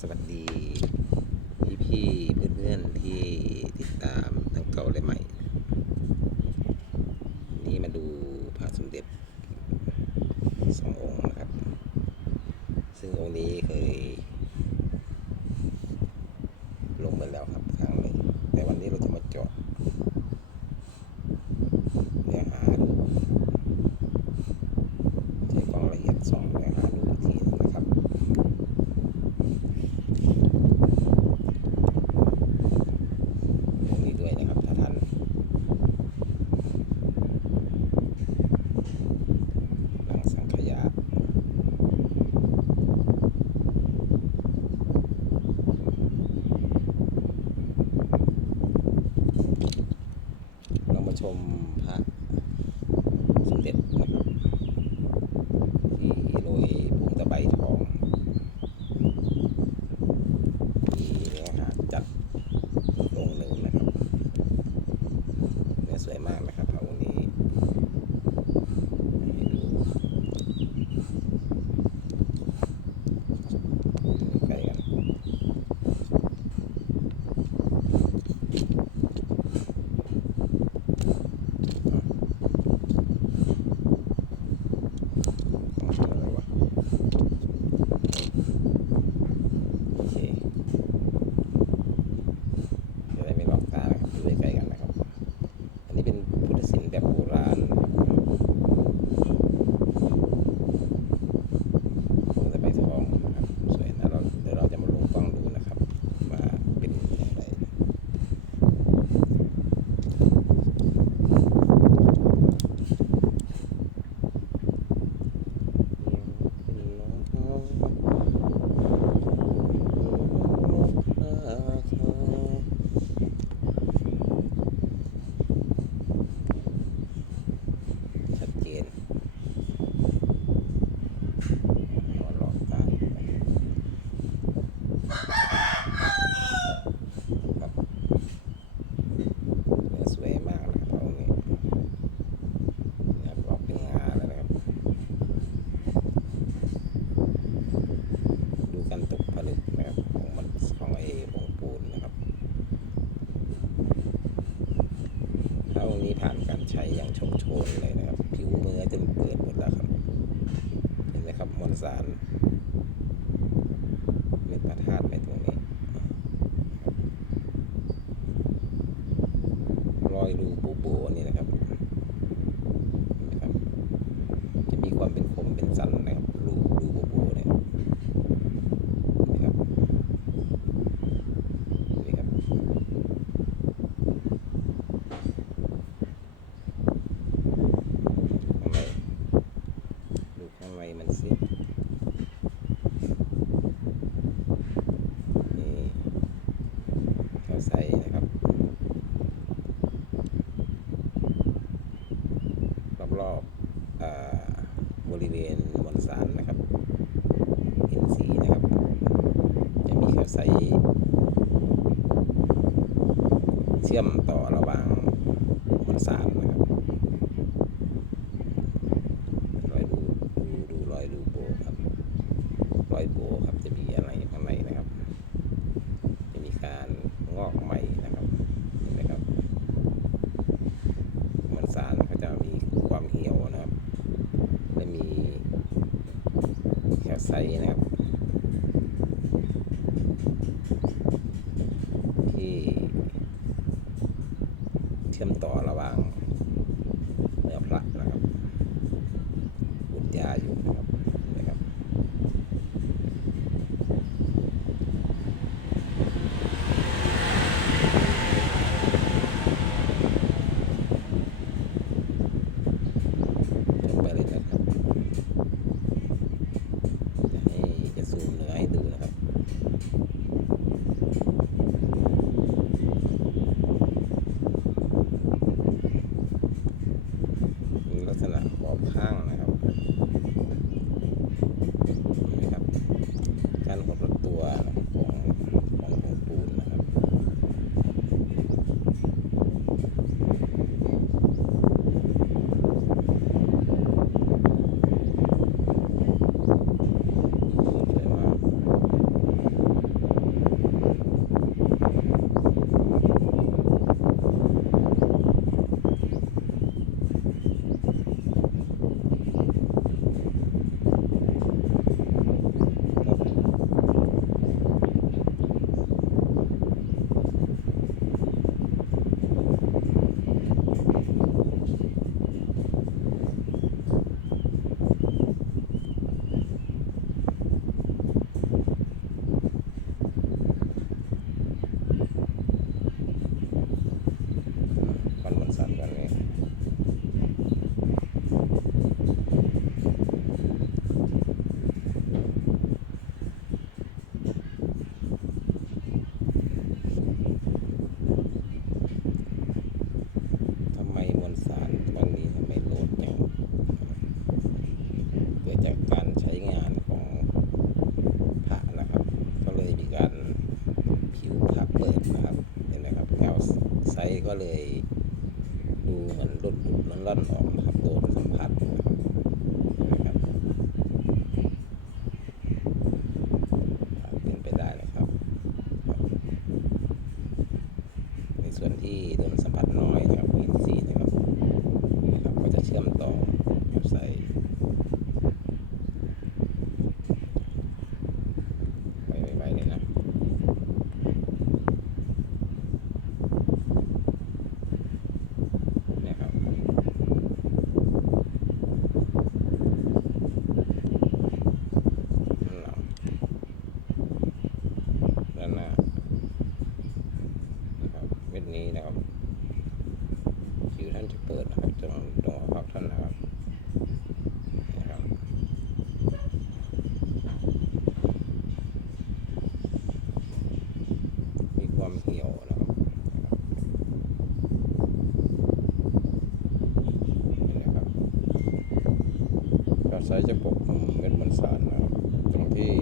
สวัสดีพี่พี่เพื่อนๆที่ติดตามทั้งเก่าและใหม่ นี่มาดูพระสมเด็จสององค์นะครับ ซึ่งองค์นี้เคย ปู่นี่แะ ระหว่างคนสาม นะครับ ก็เลยดูเหมือนรุดหลุนล่อนออกครับโดนสัมผัส จะปกคลุมเหมือนมันสารนะครับตรงที่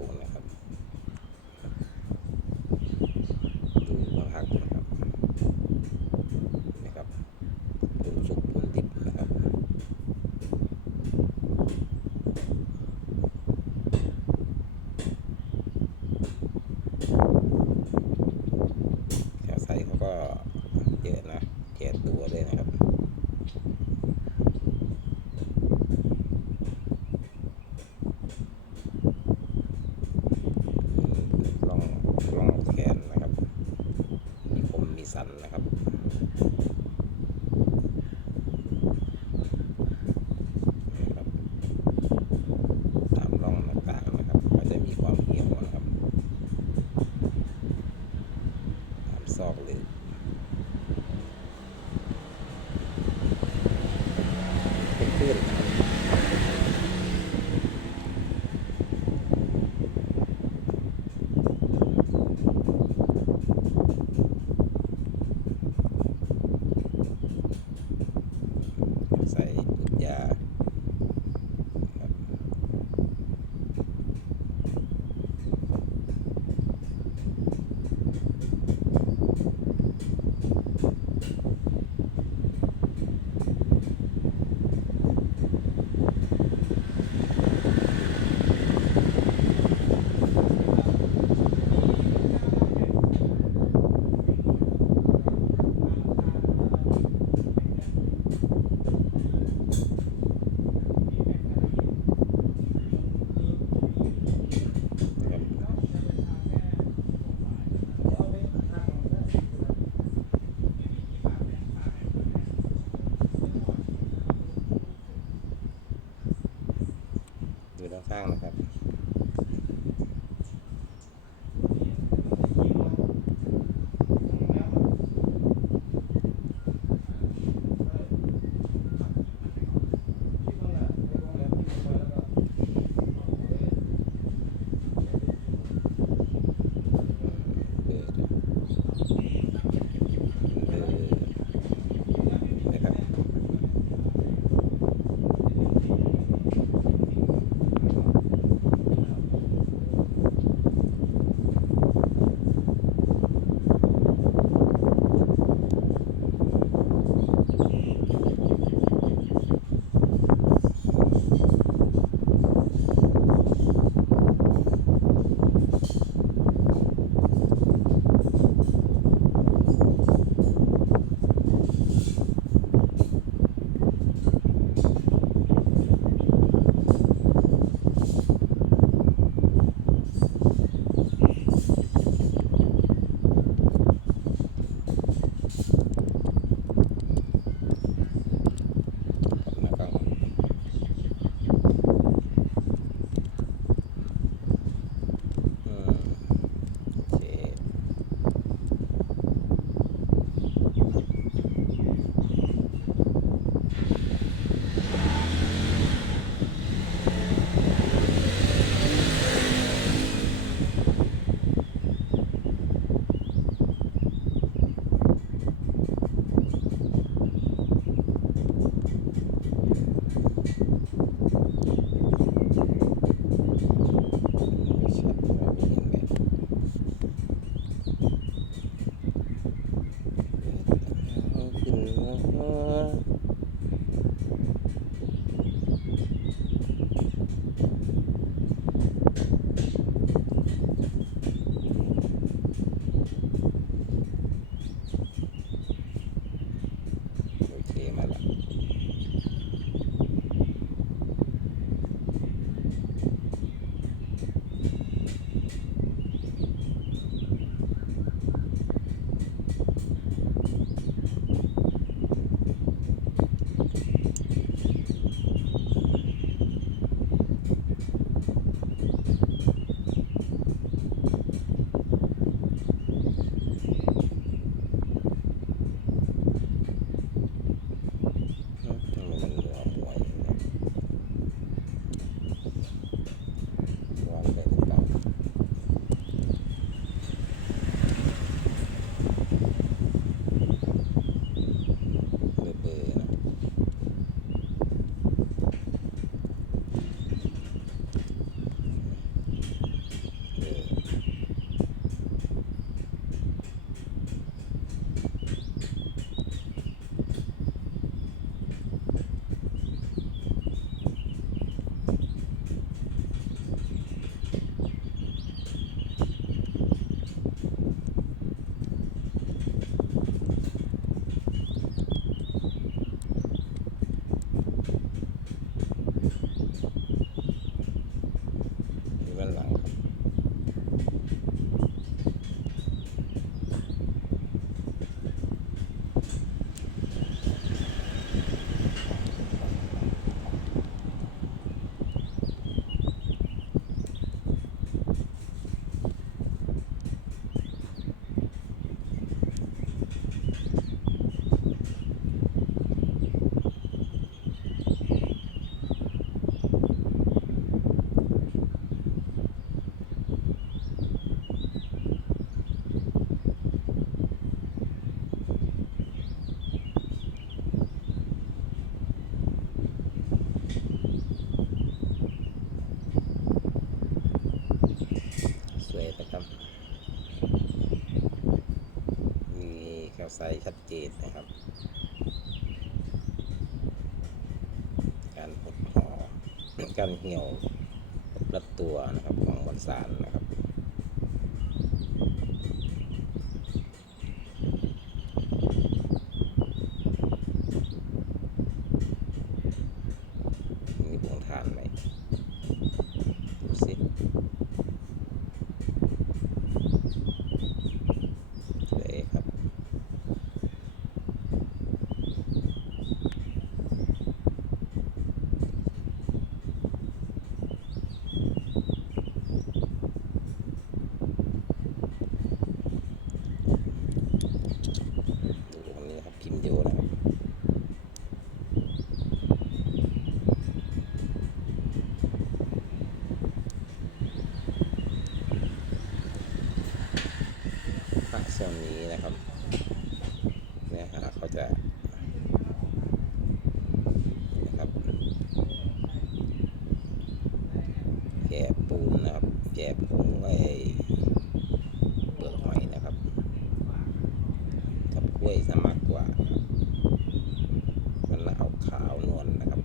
ลูกนะครับดูมาพักนะครับนะครับปูสุกผลดิบนะครับแค่ใส่เขาก็เยอะนะเจ็ดตัวเลยนะครับ ใสชัดเจนนะครับ การหดหอการเหี่ยวรัดตัวนะครับของบอลสารนะ ล้วยซะมากกว่ามันละเอาขาวนวลนนะครับ